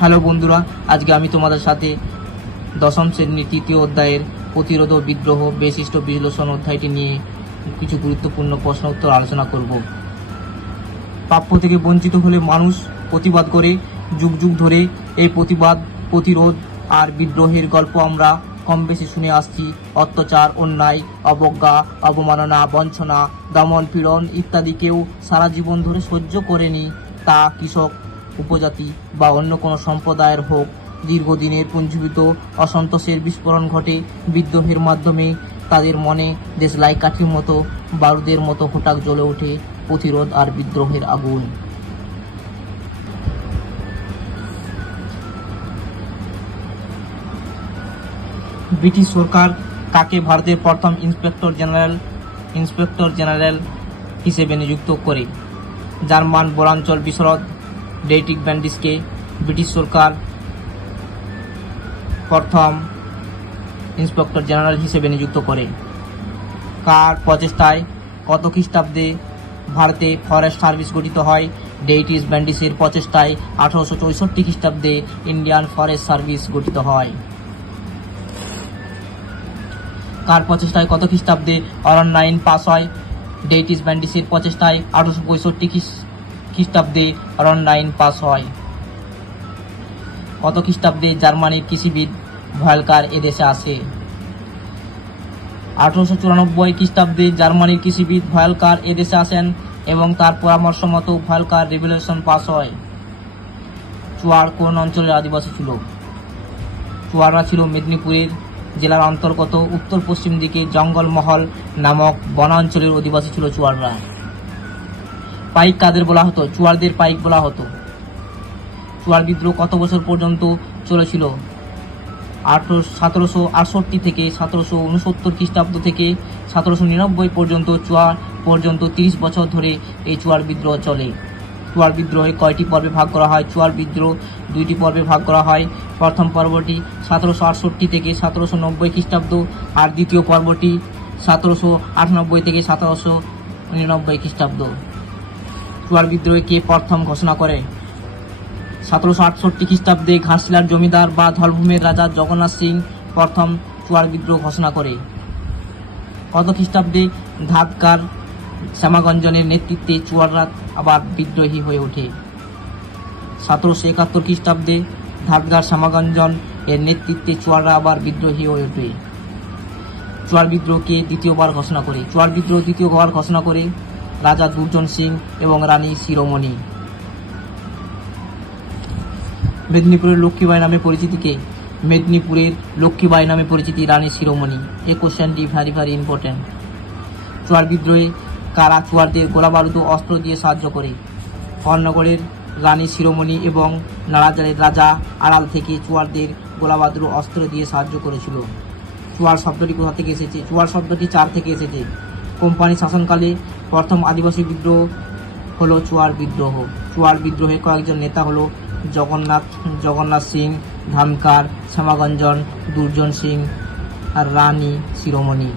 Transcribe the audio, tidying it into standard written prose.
হ্যালো বন্ধুরা, আজকে আমি তোমাদের সাথে দশম শ্রেণীর তৃতীয় অধ্যায়ের প্রতিরোধ ও বিদ্রোহ বৈশিষ্ট্য বিশ্লেষণ অধ্যায়টি নিয়ে কিছু গুরুত্বপূর্ণ প্রশ্ন উত্তর আলোচনা করব। প্রাপ্য থেকে বঞ্চিত হলে মানুষ প্রতিবাদ করে। যুগ যুগ ধরে এই প্রতিবাদ, প্রতিরোধ আর বিদ্রোহের গল্প আমরা কম বেশি শুনে আসছি। অত্যাচার, অন্যায়, অবজ্ঞা, অবমাননা, বঞ্চনা, দমন, পীড়ন ইত্যাদি কেউ সারা জীবন ধরে সহ্য করেনি। তা কৃষক, উপজাতি বা অন্য কোনো সম্প্রদায়ের হোক, দীর্ঘদিনের পুঞ্জীভূত অসন্তোষের বিস্ফোরণ ঘটে। বিদ্রোহের মাধ্যমে তাদের মনে দেশলাই কাঠির মতো, বারুদের মতো হঠাৎ জ্বলে ওঠে প্রতিরোধ আর বিদ্রোহের আগুন। ব্রিটিশ সরকার কাকে ভারতের প্রথম ইন্সপেক্টর জেনারেল হিসেবে নিযুক্ত করে? জার্মান বনাঞ্চল বিশারদ ডেইট্রিক ব্যান্ডিসকে ব্রিটিশ সরকার প্রথম ইন্সপেক্টর জেনারেল হিসেবে নিযুক্ত করে? কার প্রচেষ্টায় কত খ্রিস্টাব্দে ভারতে ফরেস্ট সার্ভিস গঠিত হয়? ডেইট্রিক ব্যান্ডিসের প্রচেষ্টায় 1864 খ্রিস্টাব্দে ইন্ডিয়ান ফরেস্ট সার্ভিস গঠিত হয়। কার প্রচেষ্টায় কত খ্রিস্টাব্দে অরণ্য আইন পাস হয়? ডেইট্রিক ব্যান্ডিসের প্রচেষ্টায় 1865 খ্রিস্টাব্দে অরণ্য আইন পাস হয়। কত খ্রিস্টাব্দে জার্মানির কৃষিবিদ ভয়েলকার এদেশে আসে? 1894 খ্রিস্টাব্দে জার্মানির কৃষিবিদ ভয়েলকার এদেশে আসেন এবং তার পরামর্শ মতো ভয়েলকার রেভলিউশন পাস হয়। চুয়ার কোন অঞ্চলের আদিবাসী ছিল? চুয়াররা ছিল মেদিনীপুরের জেলার অন্তর্গত উত্তর পশ্চিম দিকে জঙ্গলমহল নামক বনাঞ্চলের অধিবাসী ছিল চুয়াররা। পাইক কাদের বলা হতো? চুয়ারদের পাইক বলা হতো। চুয়ার বিদ্রোহ কত বছর পর্যন্ত চলেছিল? 1768 থেকে 1769 খ্রিস্টাব্দ থেকে 1799 পর্যন্ত। চুয়ার পর্যন্ত 30 বছর ধরে এই চুয়ার বিদ্রোহ চলে। চুয়ার বিদ্রোহে কয়টি পর্বে ভাগ করা হয়? চুয়ার বিদ্রোহ দুইটি পর্বে ভাগ করা হয়। প্রথম পর্বটি 1768 থেকে 1790 খ্রিস্টাব্দ আর দ্বিতীয় পর্বটি 1798 থেকে 1799 খ্রিস্টাব্দ। চুয়ার বিদ্রোহে কে প্রথম ঘোষণা করে? 1768 খ্রিস্টাব্দে ঘাটশিলার জমিদার বা ধলভূমের রাজা জগন্নাথ সিং প্রথম চুয়ার বিদ্রোহ ঘোষণা করে। কত খ্রিস্টাব্দে ধাদকার শ্যামাগঞ্জনের নেতৃত্বে চুয়াররা আবার বিদ্রোহী হয়ে ওঠে? 1771 খ্রিস্টাব্দে ধাদকার শ্যামাগঞ্জন এর নেতৃত্বে চুয়াররা আবার বিদ্রোহী হয়ে ওঠে। চুয়ার বিদ্রোহকে দ্বিতীয়বার ঘোষণা করে? চুয়ার বিদ্রোহ দ্বিতীয়বার ঘোষণা করে রাজা দুর্জন সিং এবং রানী শিরোমণি। মেদিনীপুরের লক্ষ্মীবাই নামে পরিচিতি কে? মেদিনীপুরের লক্ষ্মীবাই নামে পরিচিতি রানী শিরোমণি। এই কোশ্চেনটি ভেরি ইম্পর্টেন্ট। চুয়ার বিদ্রোহে কারা চুয়ারদের গোলা বারুদ অস্ত্র দিয়ে সাহায্য করে? কর্ণগড়ের রানী শিরোমণি এবং নাড়াজারের রাজা আড়াল থেকে চুয়ারদের গোলা বারুদ অস্ত্র দিয়ে সাহায্য করেছিল। চুয়ার শব্দটি কোথা থেকে এসেছে? চুয়ার শব্দটি চার থেকে এসেছে। কোম্পানি শাসনকালে প্রথম আদিবাসী বিদ্রোহ হলো চুয়ার বিদ্রোহ। চুয়ার বিদ্রোহে কয়েকজন নেতা হলো জগন্নাথ সিং, ধানকার, শ্যামাগঞ্জন, দুর্জন সিং আর রানী শিরোমণি।